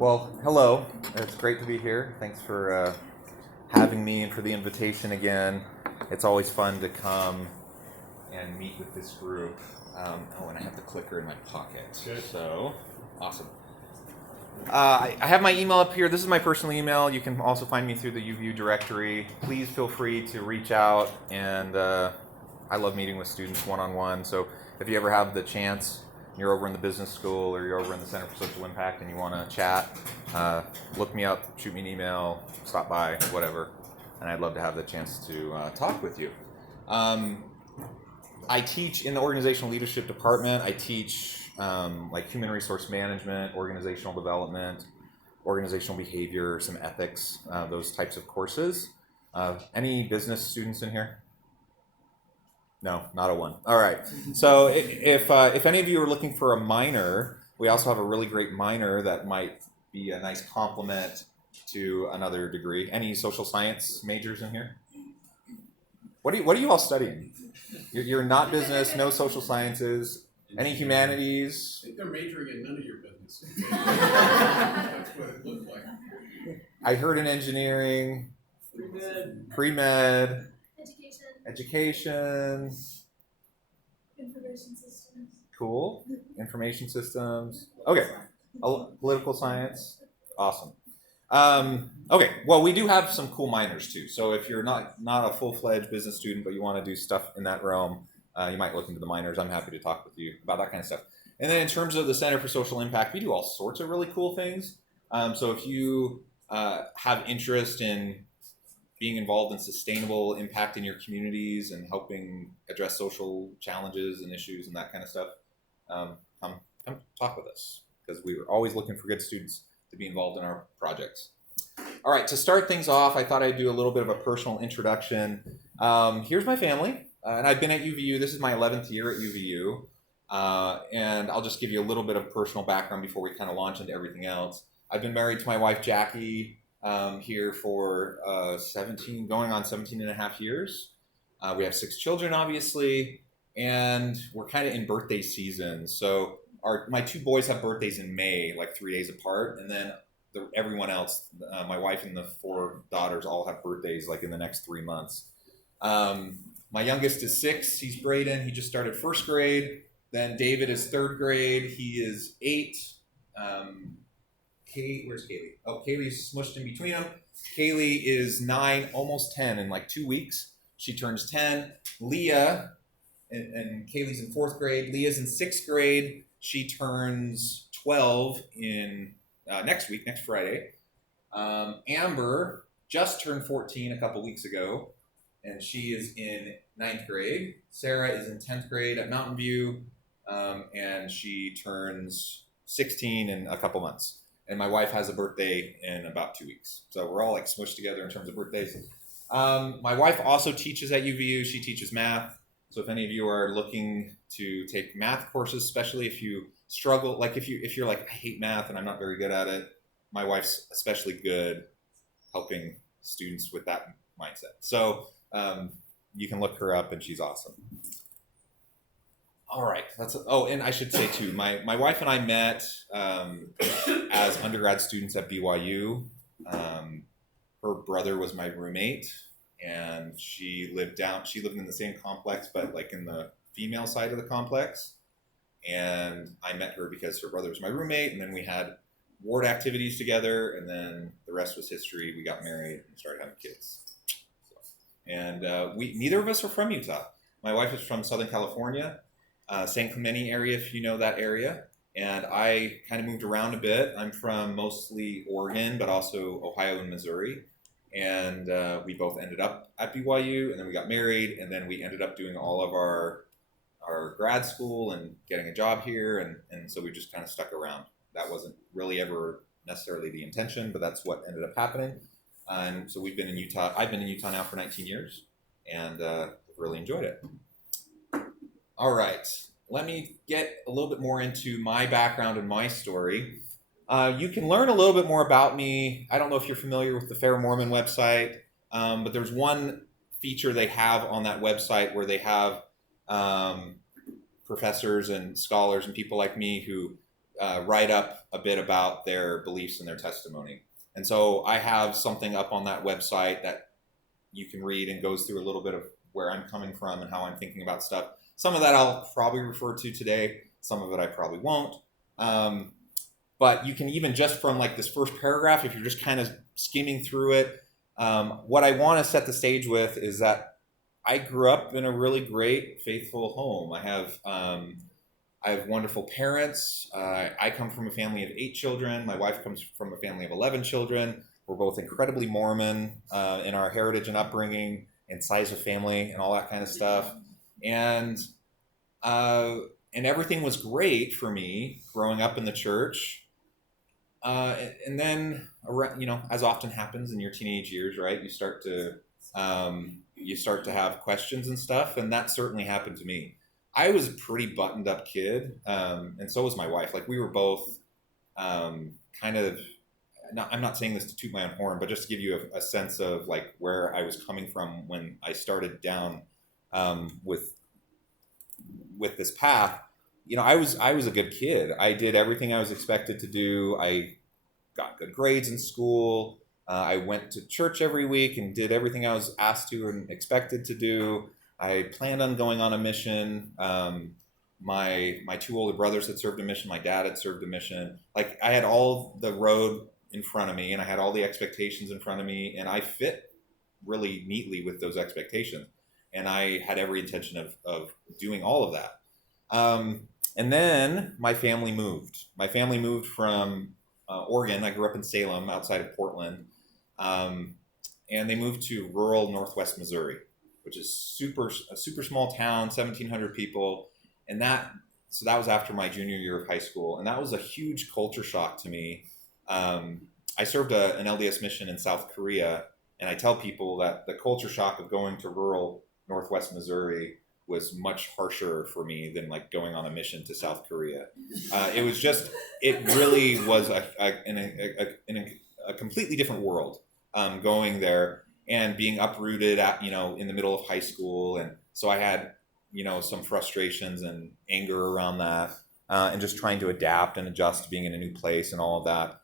Well, hello. It's great to be here. Thanks for having me and for the invitation again. It's always fun to come and meet with this group. And I have the clicker in my pocket. Good. So, awesome. I have my email up here. This is my personal email. You can also find me through the UVU directory. Please feel free to reach out. And I love meeting with students one-on-one. So if you ever have the chance, you're over in the business school or you're over in the Center for Social Impact and you want to chat, look me up, shoot me an email, stop by, whatever. And I'd love to have the chance to talk with you. I teach in the organizational leadership department. I teach like human resource management, organizational development, organizational behavior, some ethics, those types of courses. Any business students in here? No, not a one. All right. So if any of you are looking for a minor, we also have a really great minor that might be a nice complement to another degree. Any social science majors in here? What are you all studying? You're not business, no social sciences. Any humanities? I think they're majoring in none of your business. That's what it looked like. I heard in engineering. Pre-med. Education. Information systems. Cool. Information systems. Okay. Political science. Awesome. Okay. Well, we do have some cool minors too. So if you're not a full-fledged business student, but you want to do stuff in that realm, you might look into the minors. I'm happy to talk with you about that kind of stuff. And then in terms of the Center for Social Impact, we do all sorts of really cool things. So if you have interest in being involved in sustainable impact in your communities and helping address social challenges and issues and that kind of stuff, come talk with us, because we were always looking for good students to be involved in our projects. All right, to start things off, I thought I'd do a little bit of a personal introduction. Here's my family, and I've been at UVU. This is my 11th year at UVU, and I'll just give you a little bit of personal background before we kind of launch into everything else. I've been married to my wife, Jackie, here for going on 17 and a half years. We have 6 children, obviously, and we're kind of in birthday season. So my 2 boys have birthdays in May, like 3 days apart, and then everyone else, my wife and the 4 daughters, all have birthdays like in the next 3 months. My youngest is 6. He's Braden. He just started 1st grade. Then David is 3rd grade. He is 8. Where's Kaylee? Oh, Kaylee's smushed in between them. Kaylee is 9, almost 10 in like 2 weeks. She turns 10. Leah, and Kaylee's in 4th grade. Leah's in 6th grade. She turns 12 in next week, next Friday. Amber just turned 14 a couple weeks ago, and she is in 9th grade. Sarah is in 10th grade at Mountain View, and she turns 16 in a couple months. And my wife has a birthday in about 2 weeks. So we're all like smushed together in terms of birthdays. My wife also teaches at UVU. She teaches math. So if any of you are looking to take math courses, especially if you struggle, like if you're like, I hate math and I'm not very good at it, my wife's especially good helping students with that mindset. So you can look her up and she's awesome. All right. And I should say too, my wife and I met as undergrad students at BYU. Her brother was my roommate, and she lived in the same complex, but like in the female side of the complex. And I met her because her brother was my roommate, and then we had ward activities together, and then the rest was history. We got married and started having kids. And neither of us are from Utah. My wife is from Southern California. San Clemente area, if you know that area. And I kind of moved around a bit. I'm from mostly Oregon, but also Ohio and Missouri. And we both ended up at BYU, and then we got married, and then we ended up doing all of our grad school and getting a job here. And so we just kind of stuck around. That wasn't really ever necessarily the intention, but that's what ended up happening. And so we've been in Utah. I've been in Utah now for 19 years, and really enjoyed it. All right, let me get a little bit more into my background and my story. You can learn a little bit more about me. I don't know if you're familiar with the Fair Mormon website, but there's one feature they have on that website where they have professors and scholars and people like me who write up a bit about their beliefs and their testimony. And so I have something up on that website that you can read and goes through a little bit of where I'm coming from and how I'm thinking about stuff. Some of that I'll probably refer to today. Some of it I probably won't. But you can even just from like this first paragraph, if you're just kind of skimming through it, what I want to set the stage with is that I grew up in a really great, faithful home. I have wonderful parents. I come from a family of 8 children. My wife comes from a family of 11 children. We're both incredibly Mormon in our heritage and upbringing and size of family and all that kind of stuff. And everything was great for me growing up in the church. And then, as often happens in your teenage years, right? You start to have questions and stuff, and that certainly happened to me. I was a pretty buttoned up kid, and so was my wife. Like we were both kind of. I'm not saying this to toot my own horn, but just to give you a sense of like where I was coming from when I started down with this path. I was a good kid. I did everything I was expected to do. I got good grades in school. I went to church every week and did everything I was asked to and expected to do. I planned on going on a mission. My 2 older brothers had served a mission. My dad had served a mission. Like I had all the road in front of me and I had all the expectations in front of me and I fit really neatly with those expectations. And I had every intention of doing all of that. And then my family moved. My family moved from Oregon. I grew up in Salem outside of Portland. And they moved to rural Northwest Missouri, which is a super small town, 1,700 people. And that was after my junior year of high school. And that was a huge culture shock to me. I served an LDS mission in South Korea, and I tell people that the culture shock of going to rural Northwest Missouri was much harsher for me than like going on a mission to South Korea. It really was a completely different world going there and being uprooted in the middle of high school. And so I had, some frustrations and anger around that and just trying to adapt and adjust to being in a new place and all of that.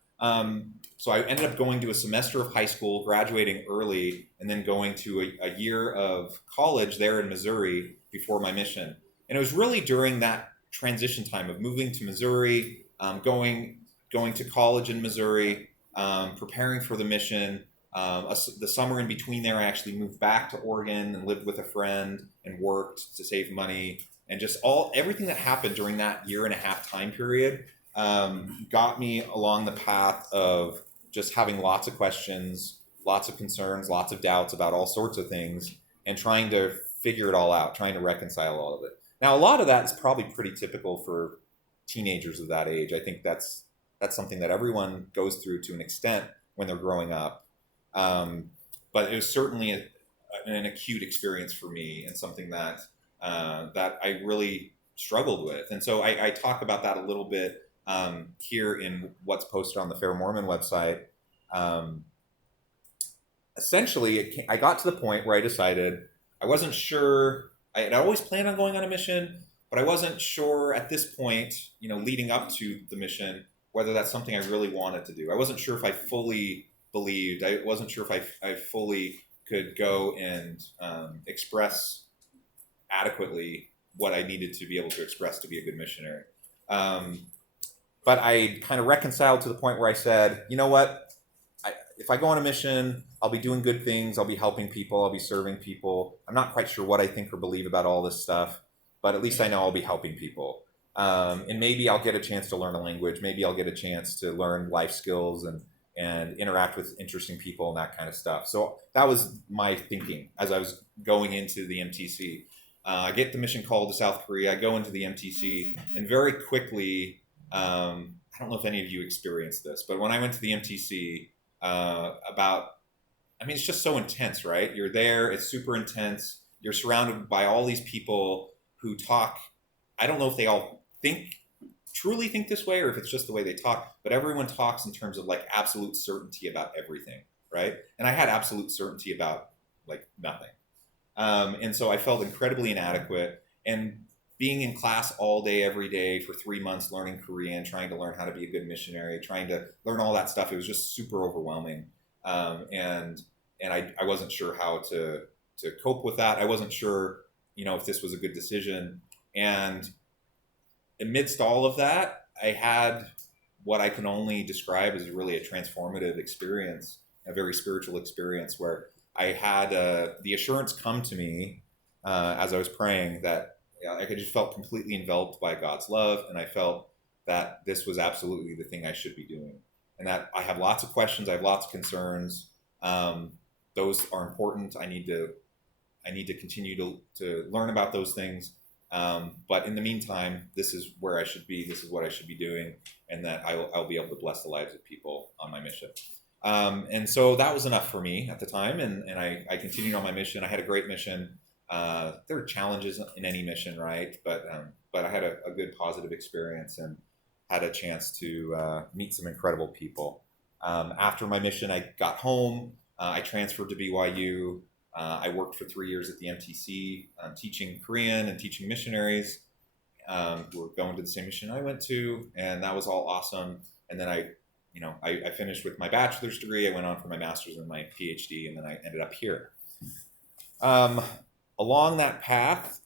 So I ended up going to a semester of high school, graduating early, and then going to a year of college there in Missouri before my mission. And it was really during that transition time of moving to Missouri, going to college in Missouri, preparing for the mission. The summer in between there, I actually moved back to Oregon and lived with a friend and worked to save money. And just everything that happened during that 1.5-year time period got me along the path of just having lots of questions, lots of concerns, lots of doubts about all sorts of things, and trying to figure it all out, trying to reconcile all of it. Now, a lot of that is probably pretty typical for teenagers of that age. I think that's something that everyone goes through to an extent when they're growing up. But it was certainly an acute experience for me and something that I really struggled with. And so I talk about that a little bit here in what's posted on the Fair Mormon website. Essentially, I got to the point where I decided I wasn't sure. I had always planned on going on a mission, but I wasn't sure at this point, leading up to the mission, whether that's something I really wanted to do. I wasn't sure if I fully believed. I wasn't sure if I fully could go and express adequately what I needed to be able to express to be a good missionary. But I kind of reconciled to the point where I said, you know what? If I go on a mission, I'll be doing good things. I'll be helping people. I'll be serving people. I'm not quite sure what I think or believe about all this stuff, but at least I know I'll be helping people. And maybe I'll get a chance to learn a language. Maybe I'll get a chance to learn life skills and interact with interesting people and that kind of stuff. So that was my thinking as I was going into the MTC. I get the mission call to South Korea. I go into the MTC, and very quickly, I don't know if any of you experienced this, but when I went to the MTC, it's just so intense, right? You're there, it's super intense. You're surrounded by all these people who talk. I don't know if they all truly think this way or if it's just the way they talk, but everyone talks in terms of like absolute certainty about everything, right? And I had absolute certainty about like nothing. And so I felt incredibly inadequate. And being in class all day, every day for 3 months, learning Korean, trying to learn how to be a good missionary, trying to learn all that stuff. It was just super overwhelming. And I wasn't sure how to cope with that. I wasn't sure, if this was a good decision. And amidst all of that, I had what I can only describe as really a transformative experience, a very spiritual experience, where I had the assurance come to me as I was praying that I just felt completely enveloped by God's love, and I felt that this was absolutely the thing I should be doing, and that I have lots of questions, I have lots of concerns. Those are important. I need to continue to learn about those things. But in the meantime, this is where I should be. This is what I should be doing, and that I'll be able to bless the lives of people on my mission. And so that was enough for me at the time, and I continued on my mission. I had a great mission. There are challenges in any mission, right? But I had a good positive experience and had a chance to meet some incredible people. After my mission, I got home. I transferred to BYU. I worked for 3 years at the MTC, teaching Korean and teaching missionaries who were going to the same mission I went to, and that was all awesome. And then I finished with my bachelor's degree. I went on for my master's and my PhD, and then I ended up here. Along that path,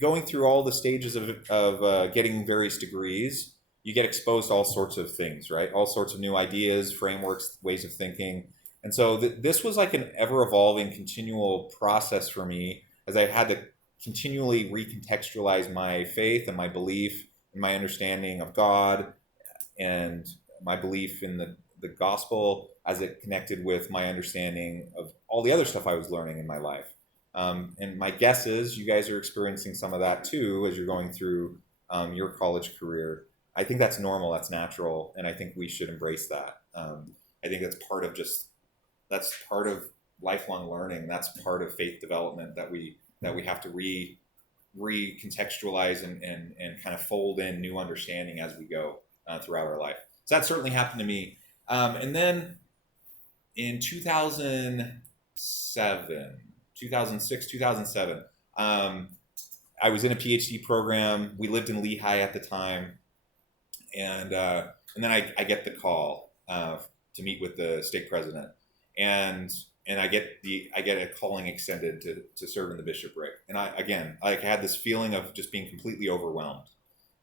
going through all the stages of getting various degrees, you get exposed to all sorts of things, right? All sorts of new ideas, frameworks, ways of thinking. And so this was like an ever-evolving, continual process for me, as I had to continually recontextualize my faith and my belief and my understanding of God and my belief in the gospel as it connected with my understanding of all the other stuff I was learning in my life. And my guess is you guys are experiencing some of that too as you're going through your college career. I think that's normal, that's natural, and I think we should embrace that. I think that's part of lifelong learning. That's part of faith development that we have to recontextualize and kind of fold in new understanding as we go throughout our life. So that certainly happened to me. And then in 2006, 2007, I was in a PhD program. We lived in Lehigh at the time, and then I get the call to meet with the stake president, and I get a calling extended to serve in the bishopric. And I had this feeling of just being completely overwhelmed.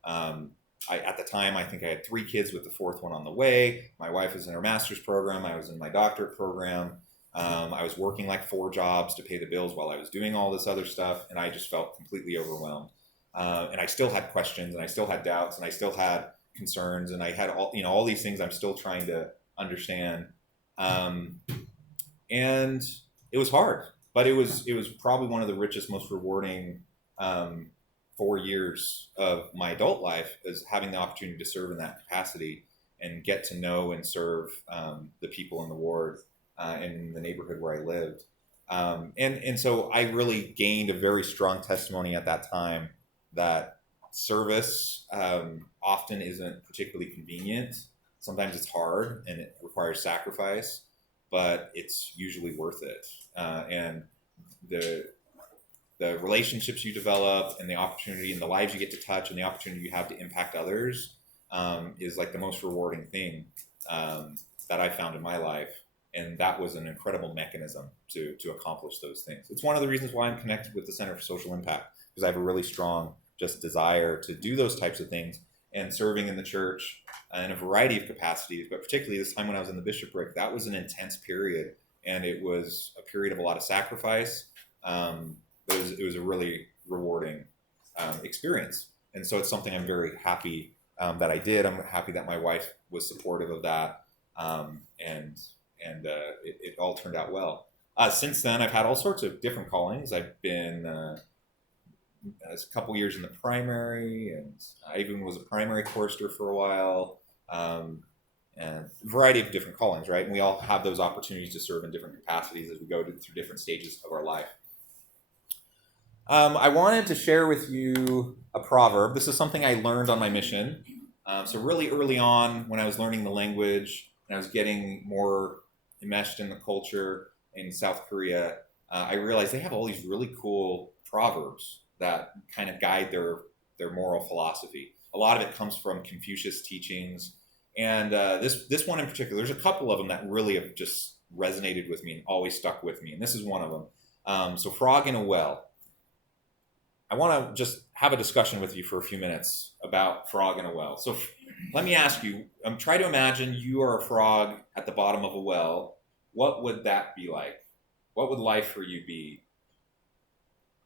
At the time, I think I had 3 kids with the 4th one on the way. My wife was in her master's program. I was in my doctorate program. I was working like 4 jobs to pay the bills while I was doing all this other stuff, and I just felt completely overwhelmed. And I still had questions, and I still had doubts, and I still had concerns, and I had all these things I'm still trying to understand. And it was hard, but it was probably one of the richest, most rewarding 4 years of my adult life, is having the opportunity to serve in that capacity and get to know and serve the people in the ward and in the neighborhood where I lived. And so I really gained a very strong testimony at that time that service often isn't particularly convenient. Sometimes it's hard and it requires sacrifice, but it's usually worth it. And the relationships you develop and the opportunity and the lives you get to touch and the opportunity you have to impact others is like the most rewarding thing that I found in my life. And that was an incredible mechanism to accomplish those things. It's one of the reasons why I'm connected with the Center for Social Impact, because I have a really strong just desire to do those types of things, and serving in the church in a variety of capacities, but particularly this time when I was in the bishopric, that was an intense period, and it was a period of a lot of sacrifice. But it was a really rewarding experience, and so it's something I'm very happy that I did. I'm happy that my wife was supportive of that, and it all turned out well. Since then, I've had all sorts of different callings. I've been a couple years in the primary, and I even was a primary chorister for a while, and a variety of different callings, right? And we all have those opportunities to serve in different capacities as we go through different stages of our life. I wanted to share with you a proverb. This is something I learned on my mission. So really early on, when I was learning the language and I was getting more enmeshed in the culture in South Korea, I realized they have all these really cool proverbs that kind of guide their moral philosophy. A lot of it comes from Confucius teachings, and this one in particular, there's a couple of them that really have just resonated with me and always stuck with me, and this is one of them. So frog in a well. I want to just have a discussion with you for a few minutes about frog in a well. So let me ask you, try to imagine you are a frog at the bottom of a well. What would that be like? What would life for you be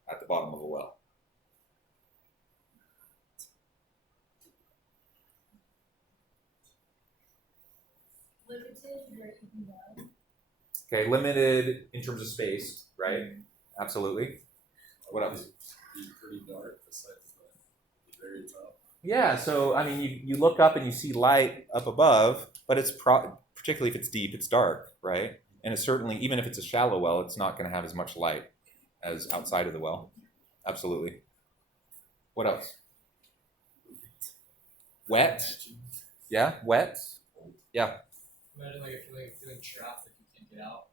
at the bottom of a well? Limited where you can go. Okay, limited in terms of space, right? Absolutely. What else? Be pretty dark besides the very top. Yeah, so I mean, you look up and you see light up above, but it's particularly if it's deep, it's dark, right? And it's certainly, even if it's a shallow well, it's not going to have as much light as outside of the well. Absolutely. What else? Wet. Yeah, wet. Yeah. Imagine like feeling trapped if you can't get out.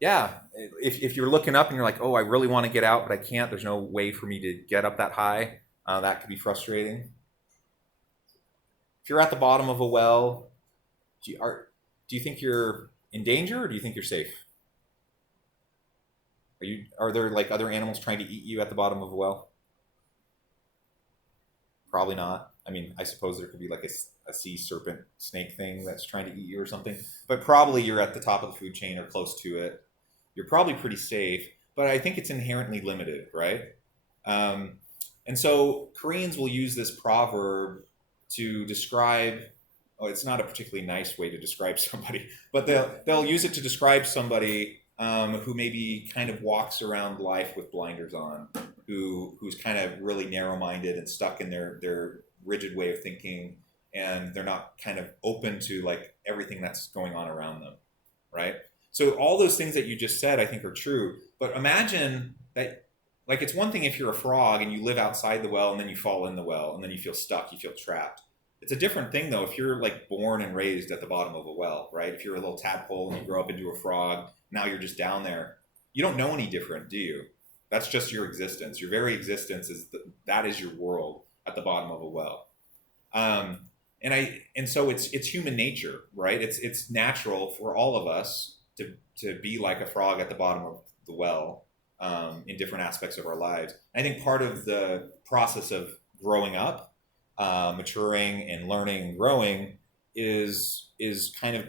Yeah, if you're looking up and you're like, oh, I really want to get out, but I can't. There's no way for me to get up that high. That could be frustrating. If you're at the bottom of a well, do you think you're in danger, or do you think you're safe? Are there like other animals trying to eat you at the bottom of a well? Probably not. I mean, I suppose there could be like a sea serpent snake thing that's trying to eat you or something, but probably you're at the top of the food chain or close to it. You're probably pretty safe, but I think it's inherently limited, right? And so Koreans will use this proverb to describe, oh, it's not a particularly nice way to describe somebody, but they'll use it to describe somebody who maybe kind of walks around life with blinders on, who's kind of really narrow-minded and stuck in their rigid way of thinking, and they're not kind of open to like everything that's going on around them, right? So all those things that you just said, I think, are true. But imagine that, like, it's one thing if you're a frog and you live outside the well and then you fall in the well and then you feel stuck, you feel trapped. It's a different thing, though, if you're like born and raised at the bottom of a well, right? If you're a little tadpole and you grow up into a frog, now you're just down there. You don't know any different, do you? That's just your existence. Your very existence that is your world at the bottom of a well. And so it's human nature, right? It's natural for all of us to be like a frog at the bottom of the well in different aspects of our lives. I think part of the process of growing up, maturing and learning and growing is kind of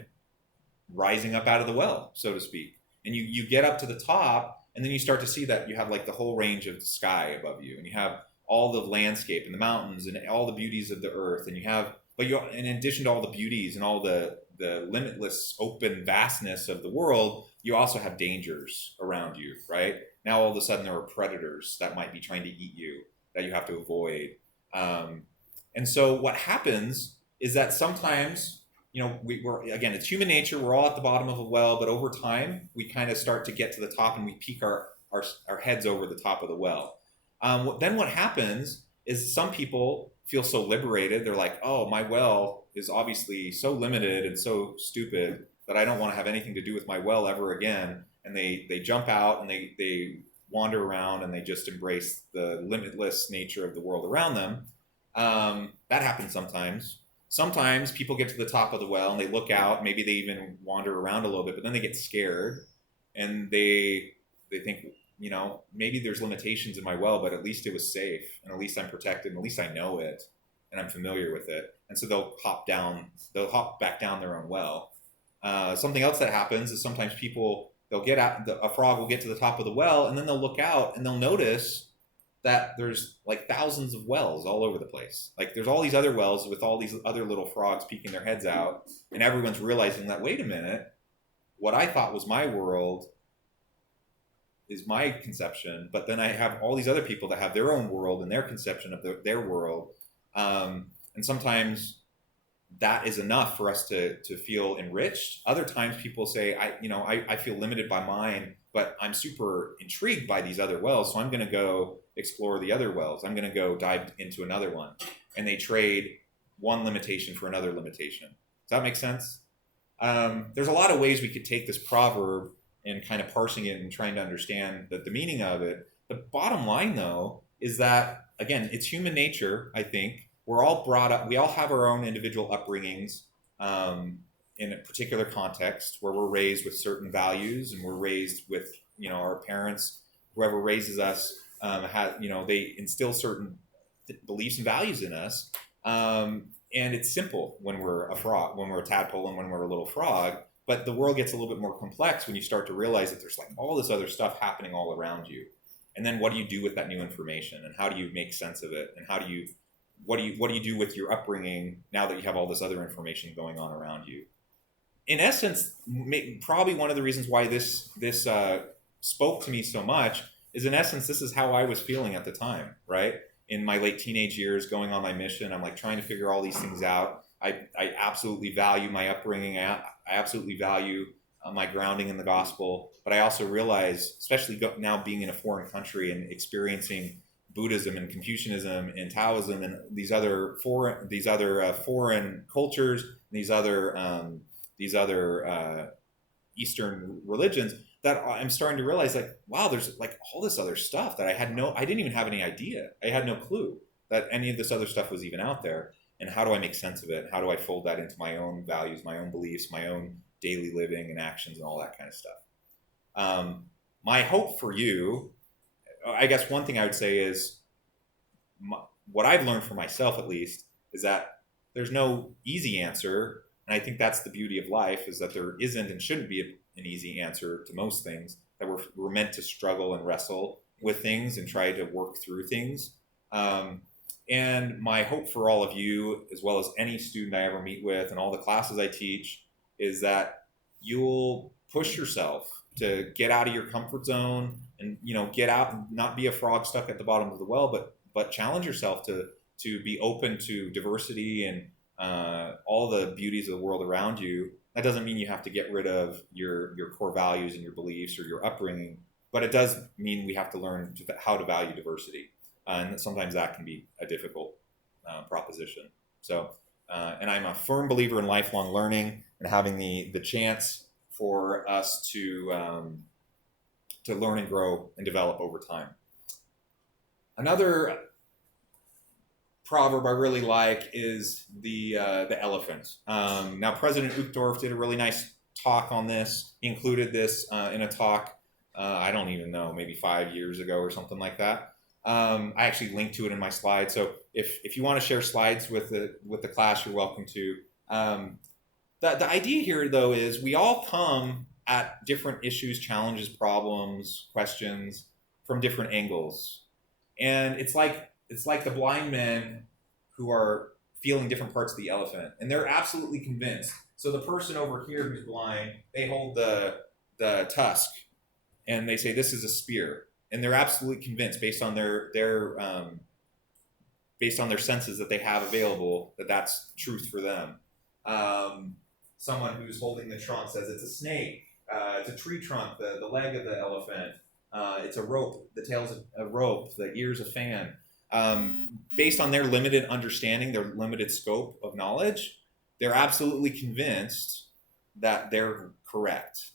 rising up out of the well, so to speak. And you get up to the top, and then you start to see that you have like the whole range of the sky above you, and you have all the landscape and the mountains and all the beauties of the earth, and in addition to all the beauties and all the limitless open vastness of the world, you also have dangers around you, right? Now all of a sudden there are predators that might be trying to eat you that you have to avoid. And so what happens is that sometimes, we're again, it's human nature, we're all at the bottom of a well, but over time we kind of start to get to the top and we peek our heads over the top of the well. Then what happens is some people feel so liberated. They're like, oh, my well is obviously so limited and so stupid that I don't want to have anything to do with my well ever again. And they jump out and they wander around and they just embrace the limitless nature of the world around them. That happens sometimes. Sometimes people get to the top of the well and they look out. Maybe they even wander around a little bit, but then they get scared and they think, maybe there's limitations in my well, but at least it was safe, and at least I'm protected, and at least I know it, and I'm familiar with it. And so they'll hop back down their own well. Something else that happens is sometimes a frog will get to the top of the well, and then they'll look out and they'll notice that there's like thousands of wells all over the place. Like there's all these other wells with all these other little frogs peeking their heads out, and everyone's realizing that, wait a minute, what I thought was my world is my conception, but then I have all these other people that have their own world and their conception of their world. And sometimes that is enough for us to feel enriched. Other times people say, I feel limited by mine, but I'm super intrigued by these other wells, so I'm going to go explore the other wells. I'm going to go dive into another one. And they trade one limitation for another limitation. Does that make sense? There's a lot of ways we could take this proverb and kind of parsing it and trying to understand the meaning of it. The bottom line, though, is that, again, it's human nature, I think. We're all brought up, we all have our own individual upbringings in a particular context where we're raised with certain values, and we're raised with, our parents, whoever raises us, they instill certain beliefs and values in us. And it's simple when we're a frog, when we're a tadpole, and when we're a little frog. But the world gets a little bit more complex when you start to realize that there's like all this other stuff happening all around you. And then what do you do with that new information, and how do you make sense of it, and what do you do with your upbringing now that you have all this other information going on around you? In essence, probably one of the reasons why this spoke to me so much is, in essence, this is how I was feeling at the time, right? In my late teenage years, going on my mission, I'm like trying to figure all these things out. I absolutely value my upbringing. I absolutely value my grounding in the gospel. But I also realize, especially now being in a foreign country and experiencing Buddhism and Confucianism and Taoism and these other foreign cultures, these other Eastern religions, that I'm starting to realize, like, wow, there's like all this other stuff that I didn't even have any idea. I had no clue that any of this other stuff was even out there. And how do I make sense of it? How do I fold that into my own values, my own beliefs, my own daily living and actions and all that kind of stuff? My hope for you, I guess one thing I would say is, what I've learned for myself at least, is that there's no easy answer. And I think that's the beauty of life, is that there isn't and shouldn't be an easy answer to most things, that we're meant to struggle and wrestle with things and try to work through things. And my hope for all of you, as well as any student I ever meet with and all the classes I teach, is that you'll push yourself to get out of your comfort zone and, get out and not be a frog stuck at the bottom of the well, but challenge yourself to be open to diversity and all the beauties of the world around you. That doesn't mean you have to get rid of your core values and your beliefs or your upbringing, but it does mean we have to learn how to value diversity. And sometimes that can be a difficult proposition. So, and I'm a firm believer in lifelong learning and having the chance for us to learn and grow and develop over time. Another proverb I really like is the elephant. Now, President Uchtdorf did a really nice talk on this. He included this in a talk, I don't even know, maybe 5 years ago or something like that. I actually linked to it in my slides. So if you want to share slides with the class, you're welcome to. The idea here, though, is we all come at different issues, challenges, problems, questions from different angles. And it's like the blind men who are feeling different parts of the elephant, and they're absolutely convinced. So the person over here who's blind, they hold the tusk, and they say this is a spear, and they're absolutely convinced based on their senses that they have available that that's truth for them. Someone who's holding the trunk says it's a snake. It's a tree trunk, the leg of the elephant. It's a rope. The tail's a rope. The ear's a fan. Based on their limited understanding, their limited scope of knowledge, they're absolutely convinced that they're correct.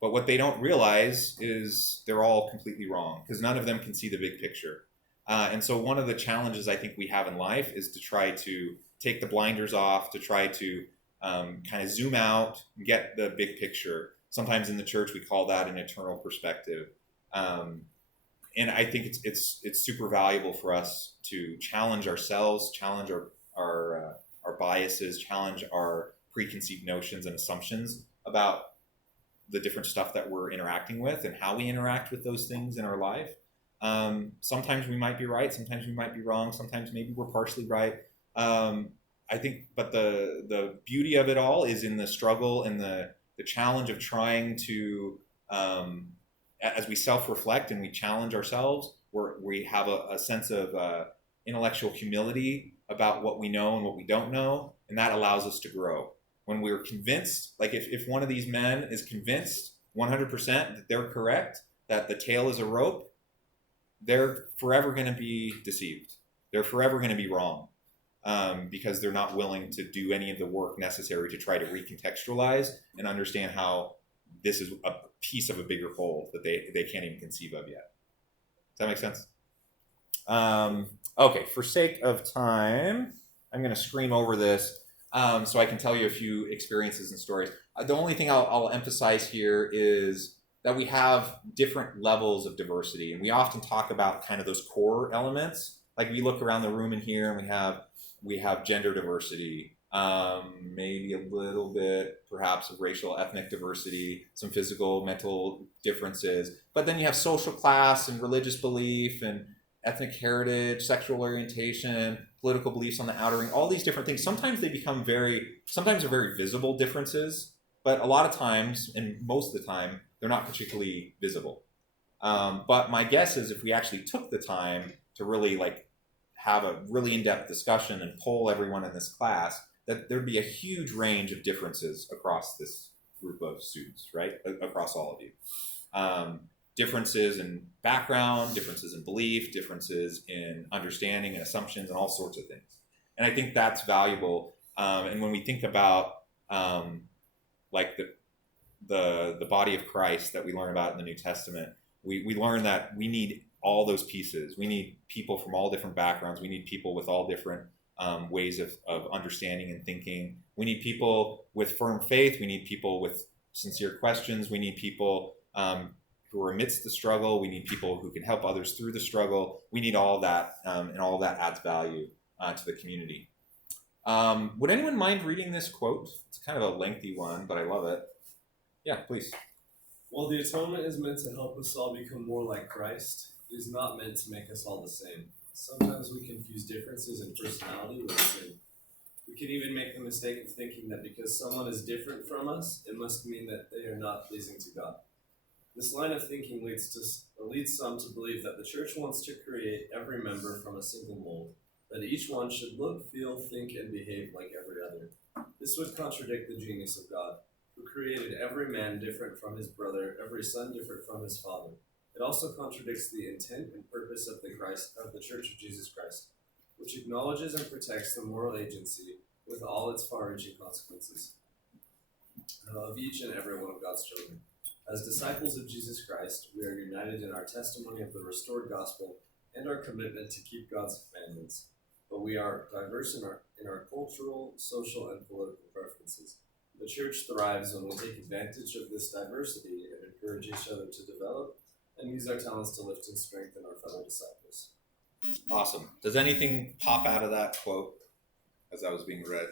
But what they don't realize is they're all completely wrong, because none of them can see the big picture. And so one of the challenges I think we have in life is to try to take the blinders off, to try to kind of zoom out and get the big picture. Sometimes in the church we call that an eternal perspective. And I think it's super valuable for us to challenge ourselves, challenge our biases, challenge our preconceived notions and assumptions about the different stuff that we're interacting with and how we interact with those things in our life. Sometimes we might be right, sometimes we might be wrong, sometimes maybe we're partially right. I think, but the beauty of it all is in the struggle and the challenge of trying to, as we self-reflect and we challenge ourselves, we have a sense of intellectual humility about what we know and what we don't know, and that allows us to grow. When we're convinced, like if one of these men is convinced 100% that they're correct, that the tail is a rope, they're forever going to be deceived. They're forever going to be wrong, because they're not willing to do any of the work necessary to try to recontextualize and understand how this is a piece of a bigger whole that they can't even conceive of yet. Does that make sense? Okay, for sake of time, I'm going to scream over this so I can tell you a few experiences and stories. The only thing I'll emphasize here is that we have different levels of diversity, and we often talk about kind of those core elements. Like we look around the room in here, and we have gender diversity, maybe a little bit perhaps of racial, ethnic diversity, some physical, mental differences. But then you have social class and religious belief and ethnic heritage, sexual orientation, political beliefs on the outer ring, all these different things. Sometimes they become sometimes they're very visible differences, but a lot of times, and most of the time, they're not particularly visible. But my guess is if we actually took the time to really have a really in-depth discussion and poll everyone in this class, that there'd be a huge range of differences across this group of students, right? Across all of you. Differences in background, differences in belief, differences in understanding and assumptions, and all sorts of things. And I think that's valuable. And when we think about like the body of Christ that we learn about in the New Testament, we learn that we need all those pieces. We need people from all different backgrounds. We need people with all different ways of understanding and thinking. We need people with firm faith. We need people with sincere questions. We need people who are amidst the struggle. We need people who can help others through the struggle. We need all of that, and all of that adds value to the community. Would anyone mind reading this quote? It's kind of a lengthy one, but I love it. Yeah, please. While the atonement is meant to help us all become more like Christ, it is not meant to make us all the same. Sometimes we confuse differences in personality with sin. We can even make the mistake of thinking that because someone is different from us, it must mean that they are not pleasing to God. This line of thinking leads some to believe that the church wants to create every member from a single mold, that each one should look, feel, think, and behave like every other. This would contradict the genius of God, who created every man different from his brother, every son different from his father. It also contradicts the intent and purpose of the Church of Jesus Christ, which acknowledges and protects the moral agency with all its far-reaching consequences of each and every one of God's children. As disciples of Jesus Christ, we are united in our testimony of the restored gospel and our commitment to keep God's commandments, but we are diverse in our cultural, social, and political preferences. The church thrives when we take advantage of this diversity and encourage each other to develop and use our talents to lift and strengthen our fellow disciples. Awesome. Does anything pop out of that quote as that was being read?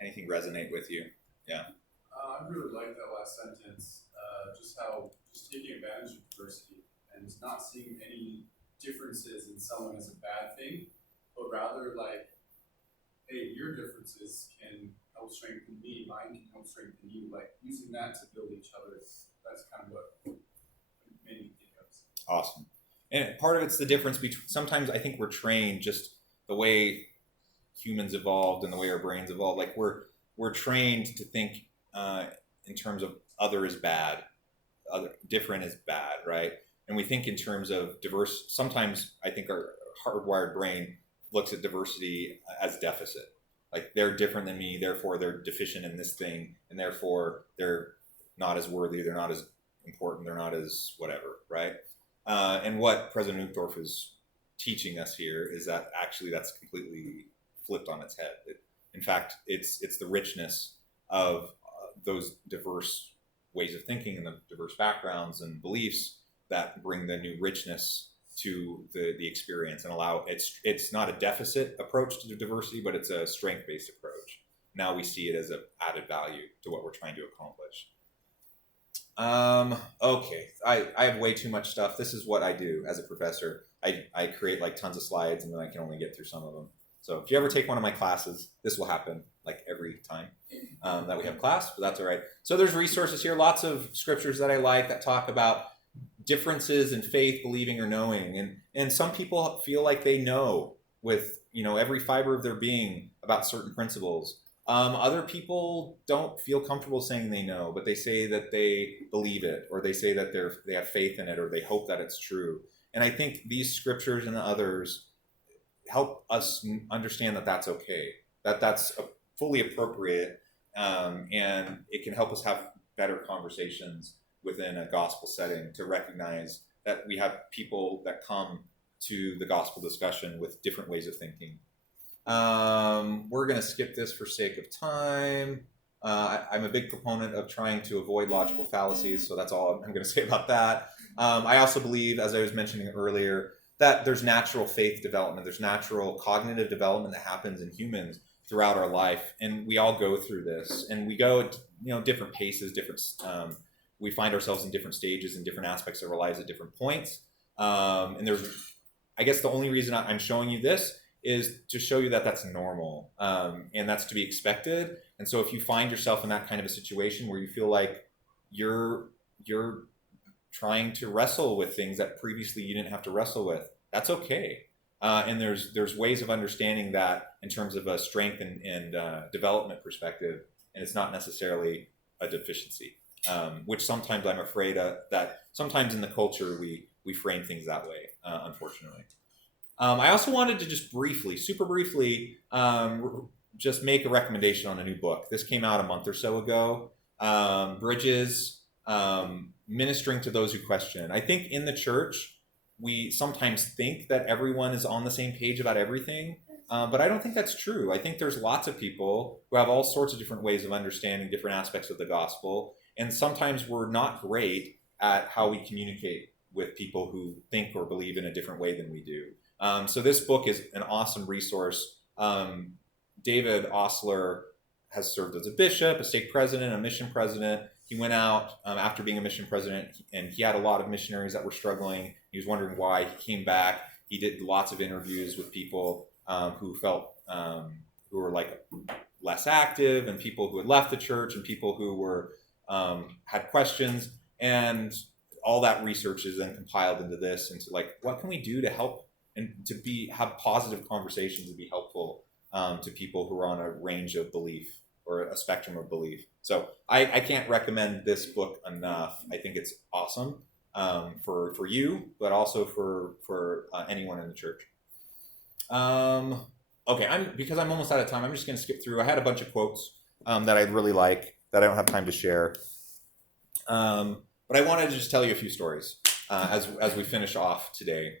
Anything resonate with you? Yeah. I really like that last sentence, just taking advantage of diversity and just not seeing any differences in someone as a bad thing, but rather like, hey, your differences can help strengthen me, mine can help strengthen you, like using that to build each other. That's kind of what made me think of. Awesome. And part of it's the difference between, sometimes I think we're trained just the way humans evolved and the way our brains evolved. Like we're trained to think in terms of other is bad, different is bad, right? And we think in terms of diverse. Sometimes I think our hardwired brain looks at diversity as deficit. Like they're different than me, therefore they're deficient in this thing, and therefore they're not as worthy, they're not as important, they're not as whatever, right? And what President Uchtdorf is teaching us here is that actually that's completely flipped on its head. In fact, it's the richness of those diverse ways of thinking and the diverse backgrounds and beliefs that bring the new richness to the experience and allow it's not a deficit approach to the diversity, but it's a strength-based approach. Now we see it as an added value to what we're trying to accomplish. Okay, I have way too much stuff. This is what I do as a professor. I create like tons of slides and then I can only get through some of them. So if you ever take one of my classes, this will happen like every time that we have class, but that's all right. So there's resources here, lots of scriptures that I like that talk about differences in faith, believing or knowing. And some people feel like they know with, every fiber of their being about certain principles. Other people don't feel comfortable saying they know, but they say that they believe it, or they say that they have faith in it, or they hope that it's true. And I think these scriptures and others help us understand that that's okay, that that's fully appropriate, and it can help us have better conversations within a gospel setting to recognize that we have people that come to the gospel discussion with different ways of thinking. We're going to skip this for sake of time. I'm a big proponent of trying to avoid logical fallacies, so that's all I'm going to say about that. I also believe, as I was mentioning earlier, that there's natural faith development, there's natural cognitive development that happens in humans throughout our life, and we all go through this, and we go at different paces, different. We find ourselves in different stages and different aspects of our lives at different points, and there's, I guess, the only reason I'm showing you this is to show you that that's normal, and that's to be expected. And so if you find yourself in that kind of a situation where you feel like you're trying to wrestle with things that previously you didn't have to wrestle with, that's okay. And there's ways of understanding that in terms of a strength and development perspective, and it's not necessarily a deficiency, which sometimes I'm afraid that sometimes in the culture we frame things that way, unfortunately. I also wanted to just super briefly, just make a recommendation on a new book. This came out a month or so ago. Bridges, Ministering to Those Who Question. I think in the church, we sometimes think that everyone is on the same page about everything, but I don't think that's true. I think there's lots of people who have all sorts of different ways of understanding different aspects of the gospel, and sometimes we're not great at how we communicate with people who think or believe in a different way than we do. So this book is an awesome resource. David Osler has served as a bishop, a stake president, a mission president. He went out after being a mission president, and he had a lot of missionaries that were struggling. He was wondering why. He came back. He did lots of interviews with people who felt who were like less active, and people who had left the church, and people who were had questions, and all that research is then compiled into this, into like, what can we do to help and to have positive conversations and be helpful to people who are on a range of belief or a spectrum of belief. So I can't recommend this book enough. I think it's awesome for you, but also for anyone in the church. Okay, because I'm almost out of time, I'm just going to skip through. I had a bunch of quotes that I'd really like that I don't have time to share. But I wanted to just tell you a few stories as we finish off today.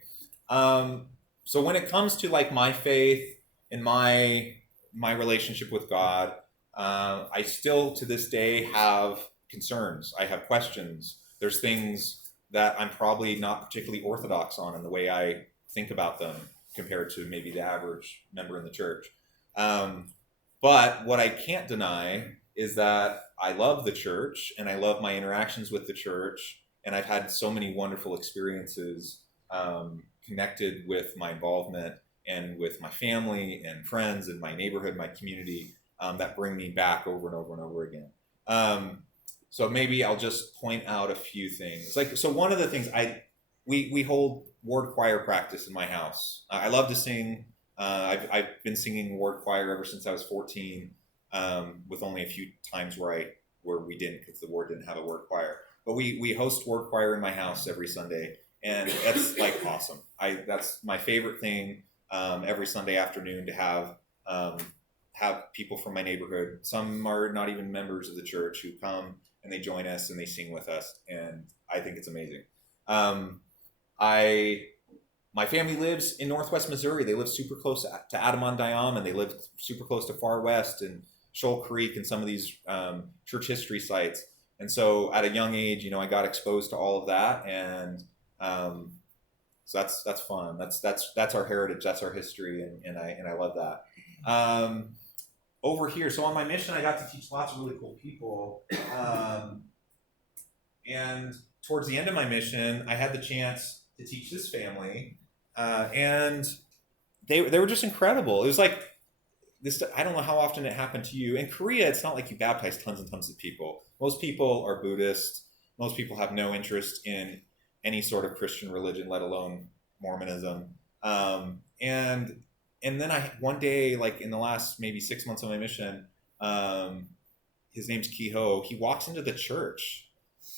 So when it comes to like my faith and my relationship with God, I still to this day have concerns. I have questions. There's things that I'm probably not particularly orthodox on in the way I think about them compared to maybe the average member in the church. But what I can't deny is that I love the church and I love my interactions with the church, and I've had so many wonderful experiences connected with my involvement and with my family and friends and my neighborhood, my community, that bring me back over and over and over again. So maybe I'll just point out a few things. So one of the things we hold ward choir practice in my house. I love to sing. I've been singing ward choir ever since I was 14, with only a few times where we didn't, because the ward didn't have a ward choir. But we host ward choir in my house every Sunday, and that's like awesome. That's my favorite thing. Every Sunday afternoon to have people from my neighborhood. Some are not even members of the church who come and they join us and they sing with us, and I think it's amazing. My family lives in Northwest Missouri. They live super close to Adamon-Diam, and they live super close to Far West and Shoal Creek and some of these church history sites. And so at a young age, I got exposed to all of that, and so that's fun. That's our heritage. That's our history, and I love that. Over here, so on my mission, I got to teach lots of really cool people. And towards the end of my mission, I had the chance to teach this family, and they were just incredible. It was like this. I don't know how often it happened to you. In Korea, it's not like you baptize tons and tons of people. Most people are Buddhist. Most people have no interest in any sort of Christian religion, let alone Mormonism. And then one day, like in the last maybe 6 months of my mission, his name's Kiho. He walks into the church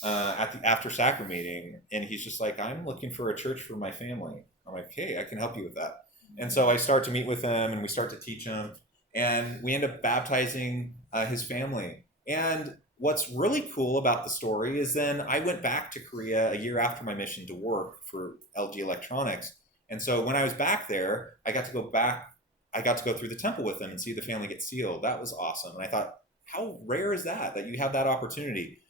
at the after sacrament meeting, and he's just like, I'm looking for a church for my family. I'm like, hey, I can help you with that. And so I start to meet with him, and we start to teach him. and we end up baptizing his family. And what's really cool about the story is then I went back to Korea a year after my mission to work for LG Electronics. And so when I was back there, I got to go back, I got to go through the temple with them and see the family get sealed. That was awesome. And I thought, how rare is that you have that opportunity?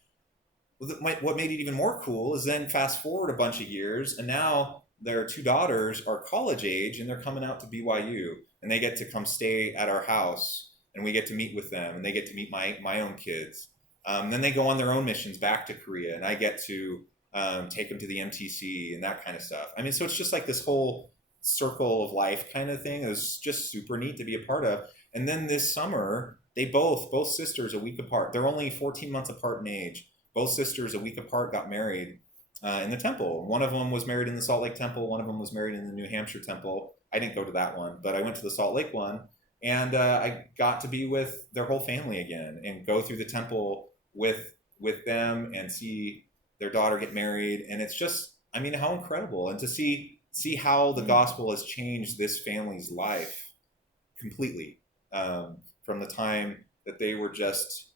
What made it even more cool is then fast forward a bunch of years, and now their two daughters are college age and they're coming out to BYU, and they get to come stay at our house, and we get to meet with them, and they get to meet my own kids. Then they go on their own missions back to Korea, and I get to take them to the MTC and that kind of stuff. I mean, so it's just like this whole circle of life kind of thing. It was just super neat to be a part of. And then this summer, they both sisters a week apart. They're only 14 months apart in age. Both sisters a week apart got married in the temple. One of them was married in the Salt Lake temple. One of them was married in the New Hampshire temple. I didn't go to that one, but I went to the Salt Lake one, and I got to be with their whole family again and go through the temple with them and see their daughter get married. And it's just, I mean, how incredible. And to see how the gospel has changed this family's life completely, from the time that they were just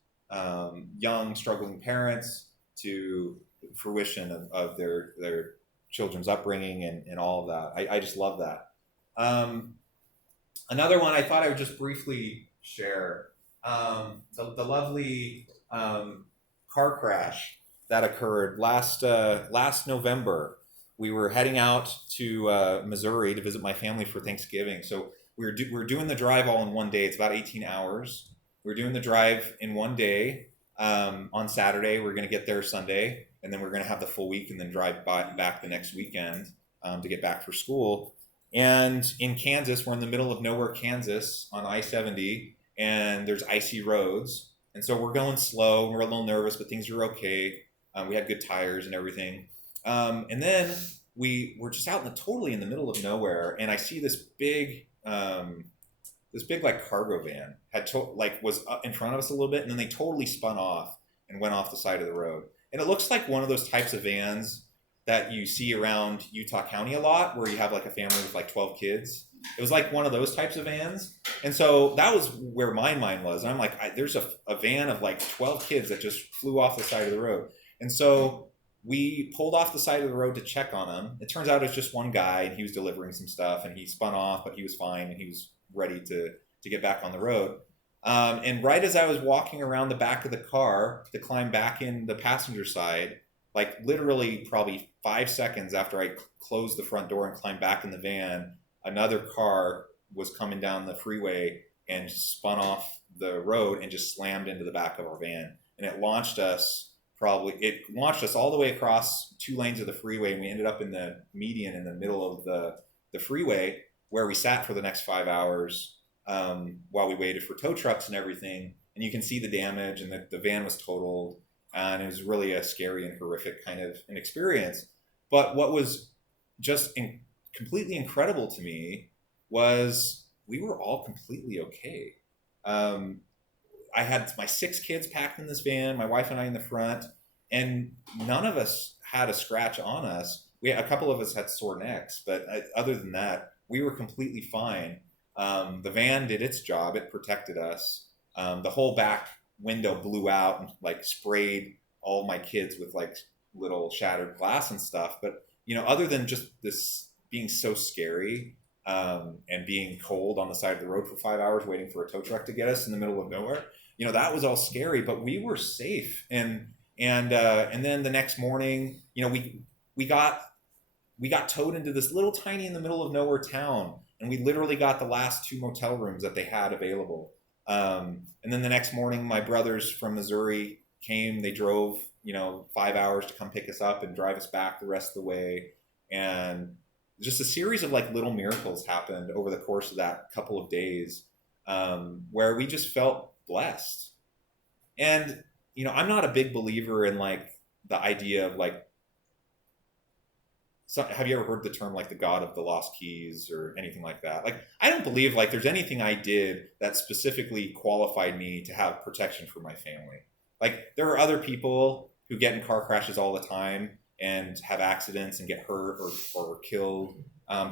young, struggling parents to fruition of their children's upbringing and all of that. I just love that. Another one I thought I would just briefly share, the lovely car crash that occurred last November. We were heading out to Missouri to visit my family for Thanksgiving. So we were doing the drive all in one day. It's about 18 hours. We were doing the drive in one day. On Saturday, we're going to get there Sunday, and then we're going to have the full week and then drive back the next weekend to get back for school. And in Kansas, we're in the middle of nowhere, Kansas, on I-70, and there's icy roads. And so we're going slow. We're a little nervous, but things are okay. We had good tires and everything. And then we were just out totally in the middle of nowhere, and I see this big like cargo van was in front of us a little bit, and then they totally spun off and went off the side of the road. And it looks like one of those types of vans that you see around Utah County a lot, where you have like a family with like 12 kids. It was like one of those types of vans. And so that was where my mind was. And I'm like, there's a van of like 12 kids that just flew off the side of the road. And so we pulled off the side of the road to check on him. It turns out it was just one guy, and he was delivering some stuff, and he spun off, but he was fine, and he was ready to get back on the road. And right as I was walking around the back of the car to climb back in the passenger side, like literally probably 5 seconds after I closed the front door and climbed back in the van, another car was coming down the freeway and spun off the road and just slammed into the back of our van. And it launched us all the way across 2 lanes of the freeway, and we ended up in the median in the middle of the freeway, where we sat for the next 5 hours while we waited for tow trucks and everything. And you can see the damage, and the van was totaled, and it was really a scary and horrific kind of an experience. But what was just completely incredible to me was we were all completely okay. I had my 6 kids packed in this van, my wife and I in the front, and none of us had a scratch on us. A couple of us had sore necks, but other than that, we were completely fine. The van did its job. It protected us. The whole back window blew out and like sprayed all my kids with like little shattered glass and stuff. But, other than just this being so scary, and being cold on the side of the road for 5 hours waiting for a tow truck to get us in the middle of nowhere, that was all scary, but we were safe. And then the next morning, we got towed into this little tiny in the middle of nowhere town, and we literally got the last 2 motel rooms that they had available. And then the next morning, my brothers from Missouri came. They drove 5 hours to come pick us up and drive us back the rest of the way. And just a series of like little miracles happened over the course of that couple of days, where we just felt blessed. And I'm not a big believer in like the idea of like, have you ever heard the term like the God of the lost keys or anything like that? Like, I don't believe like there's anything I did that specifically qualified me to have protection for my family. Like, there are other people who get in car crashes all the time and have accidents and get hurt or killed,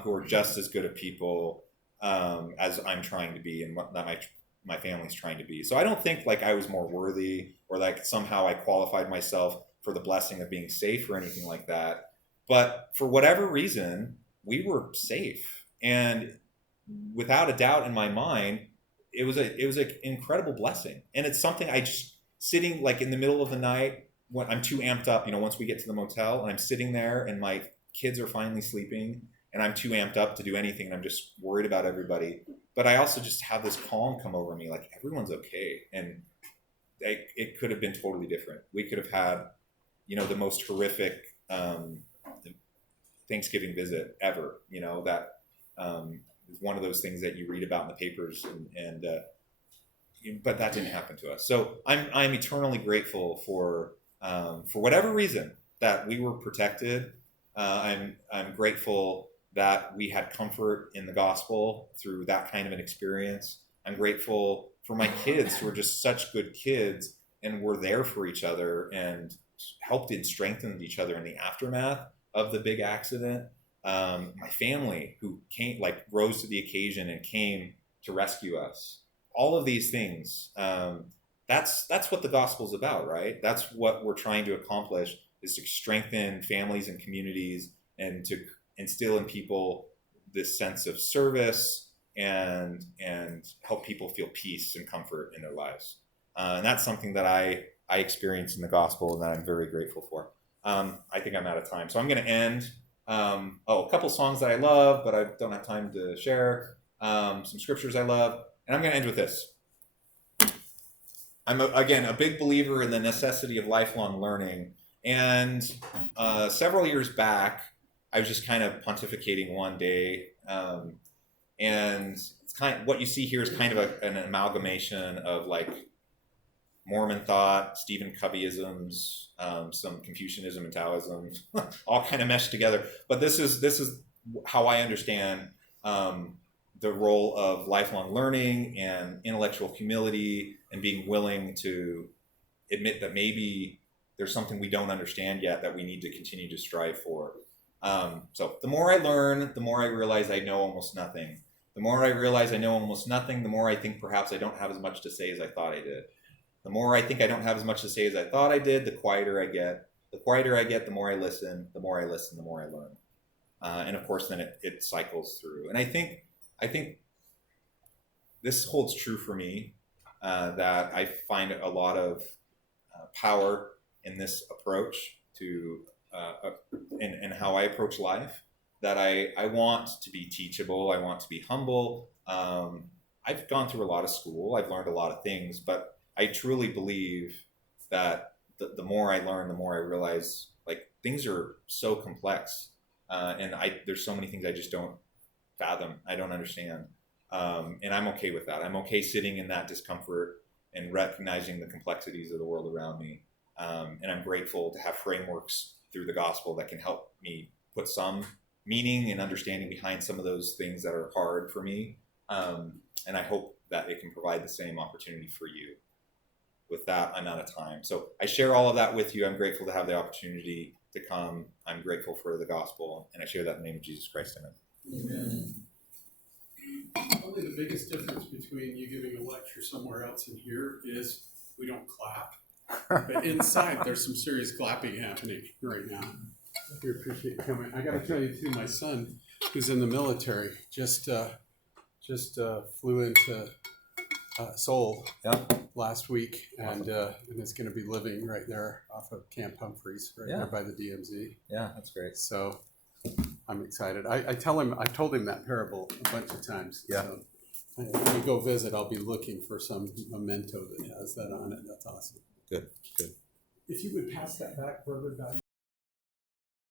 who are just as good of people as I'm trying to be, and that my family's trying to be. So I don't think like I was more worthy or like somehow I qualified myself for the blessing of being safe or anything like that. But for whatever reason, we were safe. And without a doubt in my mind, it was an incredible blessing. And it's something I just sitting like in the middle of the night when I'm too amped up, once we get to the motel and I'm sitting there and my kids are finally sleeping and I'm too amped up to do anything and I'm just worried about everybody. But I also just have this calm come over me, like everyone's okay. And it could have been totally different. We could have had, the most horrific Thanksgiving visit ever, that is one of those things that you read about in the papers but that didn't happen to us. So I'm eternally grateful for whatever reason that we were protected. I'm grateful that we had comfort in the gospel through that kind of an experience. I'm grateful for my kids who are just such good kids and were there for each other and helped and strengthened each other in the aftermath of the big accident. My family who rose to the occasion and came to rescue us. All of these things, that's what the gospel's about, right? That's what we're trying to accomplish, is to strengthen families and communities and to instill in people this sense of service and help people feel peace and comfort in their lives. And that's something that I experienced in the gospel and that I'm very grateful for. I think I'm out of time, so I'm going to end. A couple songs that I love, but I don't have time to share. Some scriptures I love, and I'm going to end with this. I'm again a big believer in the necessity of lifelong learning, and several years back, I was just kind of pontificating one day, and it's kind of what you see here is kind of an amalgamation of like Mormon thought, Stephen Coveyisms, some Confucianism and Taoism, all kind of meshed together. But this is how I understand the role of lifelong learning and intellectual humility and being willing to admit that maybe there's something we don't understand yet that we need to continue to strive for. So the more I learn, the more I realize I know almost nothing. The more I realize I know almost nothing, the more I think perhaps I don't have as much to say as I thought I did. The more I think I don't have as much to say as I thought I did, the quieter I get. The quieter I get, the more I listen. The more I listen, the more I learn. And of course, then it cycles through. And I think this holds true for me, that I find a lot of power in this approach to and how I approach life. That I want to be teachable. I want to be humble. I've gone through a lot of school. I've learned a lot of things, but I truly believe that the more I learn, the more I realize like things are so complex, and there's so many things I just don't fathom. I don't understand, and I'm okay with that. I'm okay sitting in that discomfort and recognizing the complexities of the world around me, and I'm grateful to have frameworks through the gospel that can help me put some meaning and understanding behind some of those things that are hard for me, and I hope that it can provide the same opportunity for you. With that, I'm out of time. So I share all of that with you. I'm grateful to have the opportunity to come. I'm grateful for the gospel, and I share that in the name of Jesus Christ. Amen. Amen. Probably the biggest difference between you giving a lecture somewhere else and here is we don't clap. But inside, there's some serious clapping happening right now. We appreciate you coming. I got to tell you too, my son, who's in the military, just flew into Seoul last week, and is going to be living right there off of Camp Humphreys, right there by the DMZ. Yeah, that's great. So I'm excited. I told him that parable a bunch of times. Yeah. So when we go visit, I'll be looking for some memento that has that on it. That's awesome. Good. If you would pass that back further, Don.